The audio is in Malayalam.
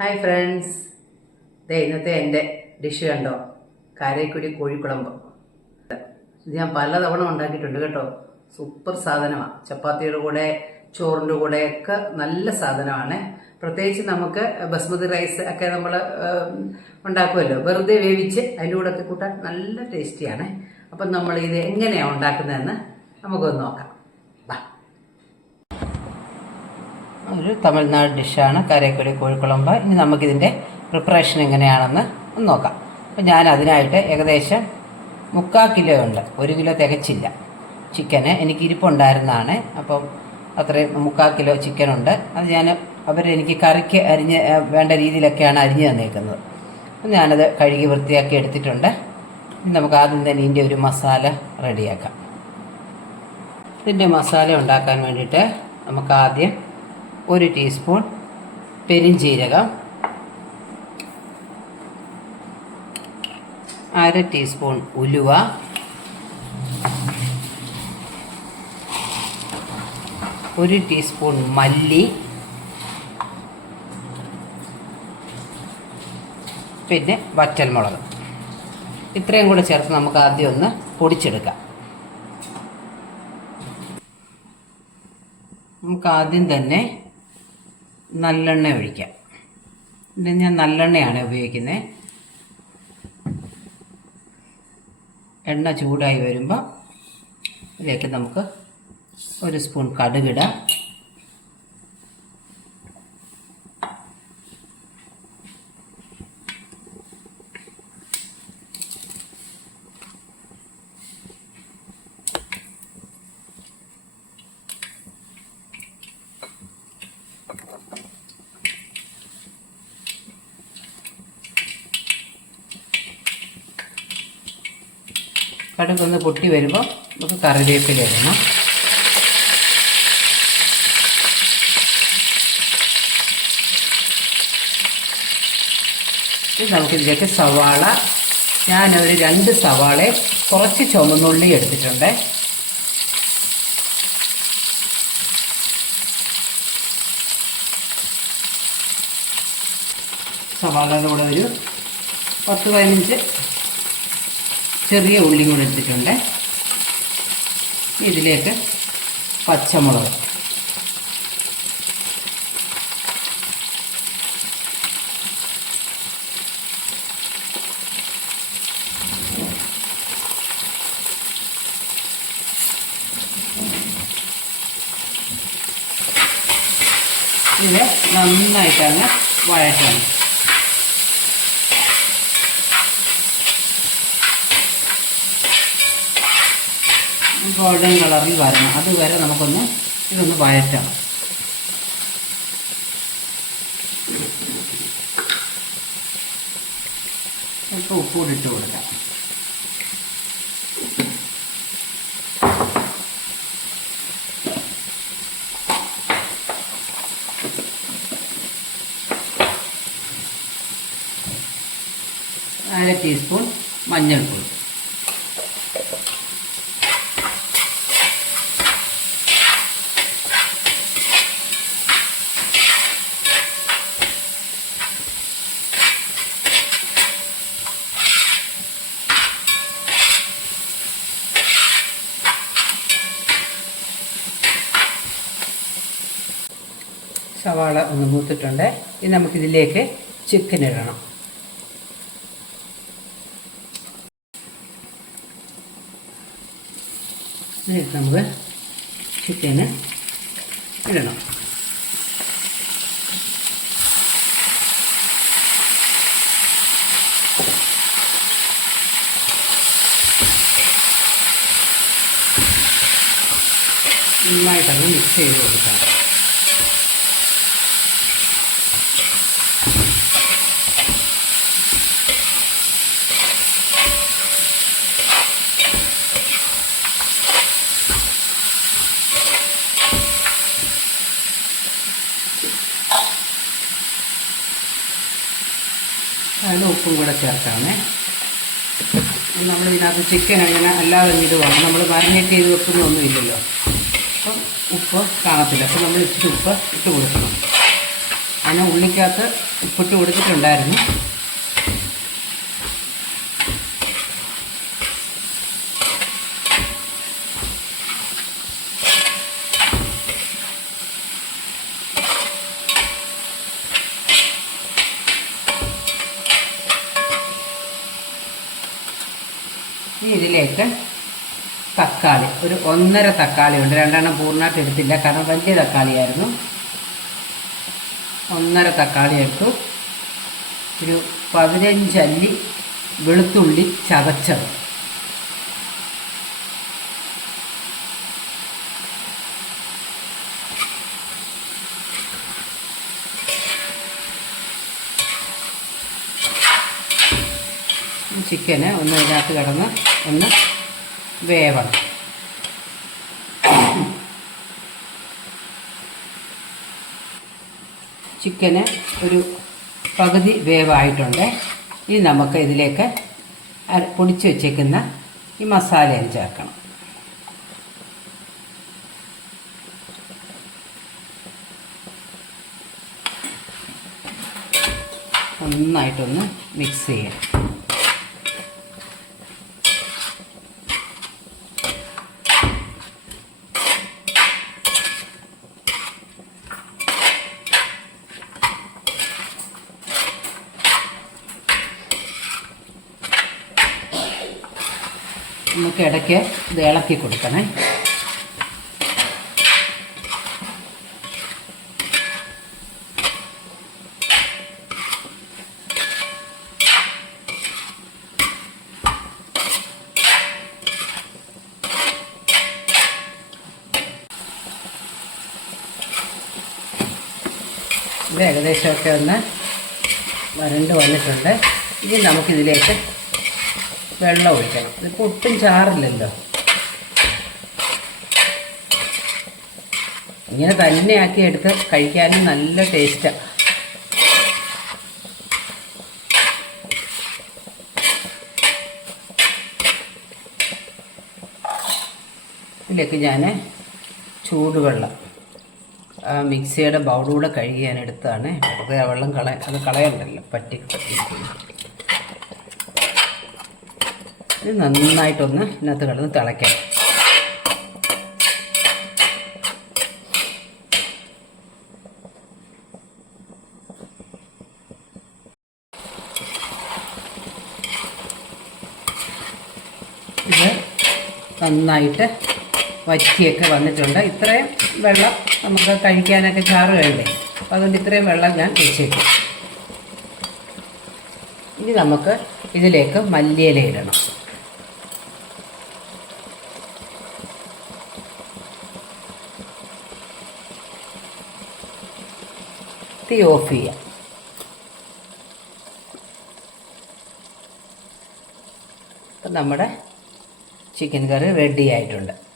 ഹായ് ഫ്രണ്ട്സ് ദേ ഇന്നത്തെ എന്റെ ഡിഷ് കണ്ടോ? കാരക്കുടി കോഴിക്കുളമ്പ്. ഇത് ഞാൻ പലതവണ ഉണ്ടാക്കിയിട്ടുണ്ട് കേട്ടോ. സൂപ്പർ സാധനമാണ് ചപ്പാത്തിയുടെ കൂടെ ചോറിന്റെ കൂടെ ഒക്കെ നല്ല സാധനമാണ്. പ്രത്യേകിച്ച് നമുക്ക് ബസ്മതി റൈസ് ഒക്കെ നമ്മൾ ഉണ്ടാക്കുമല്ലോ. വെറുതെ വേവിച്ച് അതിന്റെ കൂടെ ഒക്കെ കൂട്ടാൻ നല്ല ടേസ്റ്റിയാണ്. അപ്പം നമ്മൾ ഇത് എങ്ങനെയാണ് ഉണ്ടാക്കുന്നതെന്ന് നമുക്കൊന്ന് നോക്കാം. ഒരു തമിഴ്നാട് ഡിഷാണ് കാരക്കുടി കോഴിക്കുളമ്പ്. ഇനി നമുക്കിതിന്റെ പ്രിപ്പറേഷൻ എങ്ങനെയാണെന്ന് ഒന്ന് നോക്കാം. അപ്പം ഞാൻ അതിനായിട്ട് ഏകദേശം മുക്കാൽ കിലോ ഉണ്ട്. ഒരു കിലോ തികച്ചില്ല. ചിക്കന് എനിക്ക് ഇരിപ്പുണ്ടായിരുന്നതാണ് അപ്പം അത്രയും മുക്കാൽ കിലോ ചിക്കനുണ്ട് അത് ഞാൻ അവരെനിക്ക് കറിക്ക് അരിഞ്ഞ് വേണ്ട രീതിയിലൊക്കെയാണ് അരിഞ്ഞ് തന്നേക്കുന്നത്. അപ്പം ഞാനത് കഴുകി വൃത്തിയാക്കി എടുത്തിട്ടുണ്ട്. നമുക്ക് ആദ്യം തന്നെ ഇതിന്റെ ഒരു മസാല റെഡിയാക്കാം. ഇതിന്റെ മസാല ഉണ്ടാക്കാൻ വേണ്ടിയിട്ട് നമുക്ക് ആദ്യം ഒരു ടീസ്പൂൺ പെരിഞ്ജീരകം അര ടീസ്പൂൺ ഉലുവ. ഒരു ടീസ്പൂൺ മല്ലി. പിന്നെ വറ്റൽമുളക്. ഇത്രയും കൂടെ ചേർത്ത് നമുക്ക് ആദ്യം ഒന്ന് പൊടിച്ചെടുക്കാം. നമുക്ക് ആദ്യം തന്നെ നല്ലെണ്ണ ഒഴിക്കാം. ഇത് ഞാൻ നല്ലെണ്ണയാണ് ഉപയോഗിക്കുന്നത് എണ്ണ ചൂടായി വരുമ്പോൾ ഇതിലേക്ക് നമുക്ക് ഒരു സ്പൂൺ കടുകിടാം കടുകൊന്ന് പൊട്ടി വരുമ്പോൾ നമുക്ക് കറിവേപ്പില ഇടണം. നമുക്കിതിലേക്ക് സവാള. ഞാൻ ഒരു രണ്ട് സവാള കുറച്ച് ചുമന്നുള്ളി എടുത്തിട്ടുണ്ട്. സവാളയുടെ കൂടെ ഒരു പത്ത് പതിനഞ്ച് ചെറിയ ഉള്ളി കൂടെ എടുത്തിട്ടുണ്ട് ഇതിലേക്ക് പച്ചമുളക്. ഇത് നന്നായിട്ടങ്ങ് വഴറ്റണം. ഗോൾഡൻ കളറിൽ വരണം. അതുവരെ നമുക്കൊന്ന് ഇതൊന്ന് വഴറ്റണം. അല്പം ഉപ്പൂടി ഇട്ട് കൊടുക്കാം. അര ടീസ്പൂൺ മഞ്ഞൾപ്പൊടി. സവാള ഒന്ന് മൂത്തിട്ടുണ്ട്. ഇനി നമുക്കിതിലേക്ക് ചിക്കൻ ഇടണം. ഇതിലേക്ക് നമുക്ക് ചിക്കന് ഇടണം. നന്നായിട്ടത് മിക്സ് ചെയ്ത് കൊടുക്കാം. അതിൽ ഉപ്പും കൂടെ ചേർക്കാമേ നമ്മൾ ഇതിനകത്ത് ചിക്കൻ അങ്ങനെ അല്ലാതെ ഇടുവാണ്. നമ്മൾ മാരിനേറ്റ് ചെയ്ത് വെക്കുന്നൊന്നും ഇല്ലല്ലോ. അപ്പം ഉപ്പ് കാണത്തില്ല. അപ്പം നമ്മൾ ഇച്ചിരി ഉപ്പ് ഇട്ട് കൊടുക്കണം. അതിന് ഉള്ളിക്കകത്ത് ഉപ്പിട്ട് കൊടുത്തിട്ടുണ്ടായിരുന്നു. ഇനി ഇതിലേക്ക് തക്കാളി. ഒരു ഒന്നര തക്കാളി ഉണ്ട്. രണ്ടെണ്ണം പൂർണമായിട്ട് എടുത്തില്ല. കാരണം വലിയ തക്കാളിയായിരുന്നു. ഒന്നര തക്കാളി എടുത്തു. ഒരു പതിനഞ്ചല്ലി വെളുത്തുള്ളി ചതച്ചത്. ചിക്കന് ഒന്ന് ഇതിനകത്ത് കിടന്ന് ഒന്ന് വേവണം. ചിക്കന് ഒരു പകുതി വേവായിട്ടുണ്ട്. ഇനി നമുക്ക് ഇതിലേക്ക് പൊടിച്ച് വച്ചേക്കുന്ന ഈ മസാലയും ചേർക്കണം. നന്നായിട്ടൊന്ന് മിക്സ് ചെയ്യാം നമുക്ക് ഇടയ്ക്ക് ഇത് ഇളക്കി കൊടുക്കണേ. ഇത് ഏകദേശമൊക്കെ ഒന്ന് വരണ്ട് വന്നിട്ടുണ്ട്. ഇനി നമുക്കിതിലേക്ക് വെള്ളം ഒഴിക്കണം. ഇതിപ്പോൾ ഒട്ടും ചാറില്ലല്ലോ. ഇങ്ങനെ തന്നെ ആക്കി എടുത്ത് കഴിക്കാനും നല്ല ടേസ്റ്റാണ് ഇതിലേക്ക് ഞാൻ ചൂടുവെള്ളം മിക്സിയുടെ ബൗളൂടെ കഴുകിയാൻ എടുത്താണ് വെറുതെ ആ വെള്ളം കളയ അത് കളയണ്ടല്ലോ പറ്റി ഇത് നന്നായിട്ടൊന്ന് ഇതിനകത്ത് കിടന്ന് തിളയ്ക്കാം. ഇത് നന്നായിട്ട് വറ്റിയൊക്കെ വന്നിട്ടുണ്ട്. ഇത്രയും വെള്ളം നമുക്ക് കഴിക്കാനൊക്കെ ചാറ് വേണ്ടേ? അതുകൊണ്ട് ഇത്രയും വെള്ളം ഞാൻ വെച്ചേക്കും ഇനി നമുക്ക് ഇതിലേക്ക് മല്ലിയില ഇടണം. തീ ഓഫ് ചെയ്യാം. അപ്പം നമ്മുടെ ചിക്കൻ കറി റെഡി ആയിട്ടുണ്ട്.